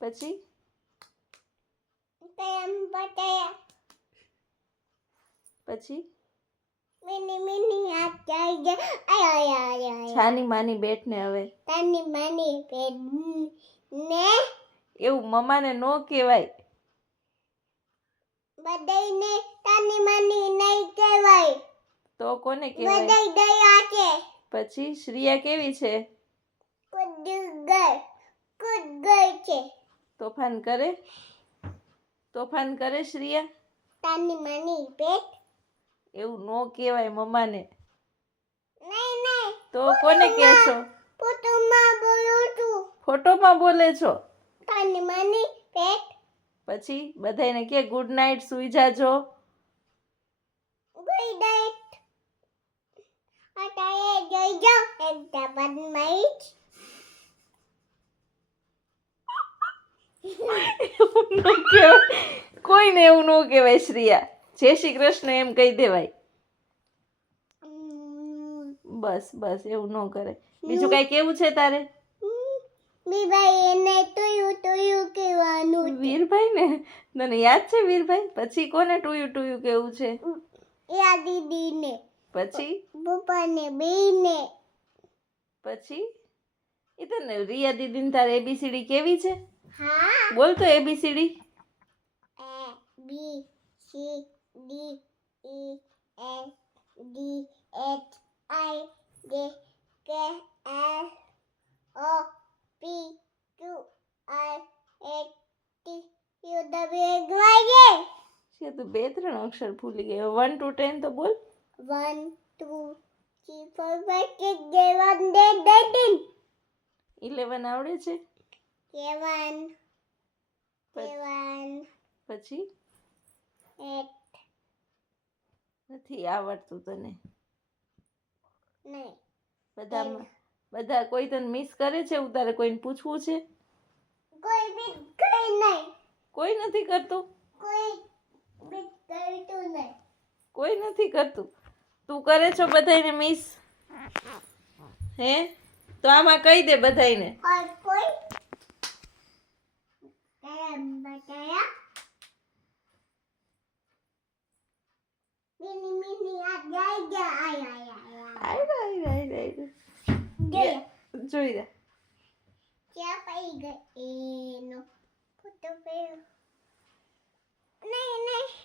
પછી પછી છાની માની બેઠ ને હવે એવું મમ્માને નો કહેવાય. બધાને તાની માની નહીં કહેવાય. તો કોને કહેવાય? બધા દયા છે. પછી શ્રિયા કેવી છે? કૂદ ગઈ છે. તોફાન કરે શ્રિયા? તાની માની બેઠ. એવું નો કહેવાય મમ્માને. નહીં તો કોને કહેશો? ફોટોમાં બોલું છું. ફોટોમાં બોલે છો? તાની માની બેઠ. પછી બધાને કે ગુડ નાઇટ, સૂઈ જાજો. Good night. અટાએ જઈ જાઓ એકદમ બદમાઈશ. કોઈને એવું નો કહેવાય શ્રિયા. જય શ્રી કૃષ્ણ એમ કહી દેવાય. બસ એવું નો કરે. બીજું કઈ કેવું છે તારે? વીરભાઈ એને ટુયું કહેવાનું. વીરભાઈ ને તને યાદ છે વીરભાઈ? પછી કોને ટુયું કેવું છે? યા દીદીને. પછી પપ્પાને બેને. પછી એ તને રિયા દીદીને તારે એબીસીડી કેવી છે? હા. બોલ તો ABCD. A B C D E F G H I J K L O P Q R S T U W છે તું 2-3 અક્ષર ભૂલી ગયો. 1 to 10 તો બોલ. 1 2 3 4 5 6 7 8 9 11 આવડે છે? 7 પછી 8 નથી આવડતું તને. નહીં. બધા કોઈ તને મિસ કરે છે? એવું તારે કોઈને પૂછવું છે? કોઈ બી કઈ નહીં. કોઈ નથી કરતું? કોઈ બી કરતું નહીં. કોઈ નથી કરતું. તું કરે છો બધાને મિસ? હે? તો આમાં કહી દે બધાને. और कोई बताया मिनी आ जाएगा આય જોઈ લે. क्या पाई गए नो फोटो पे नहीं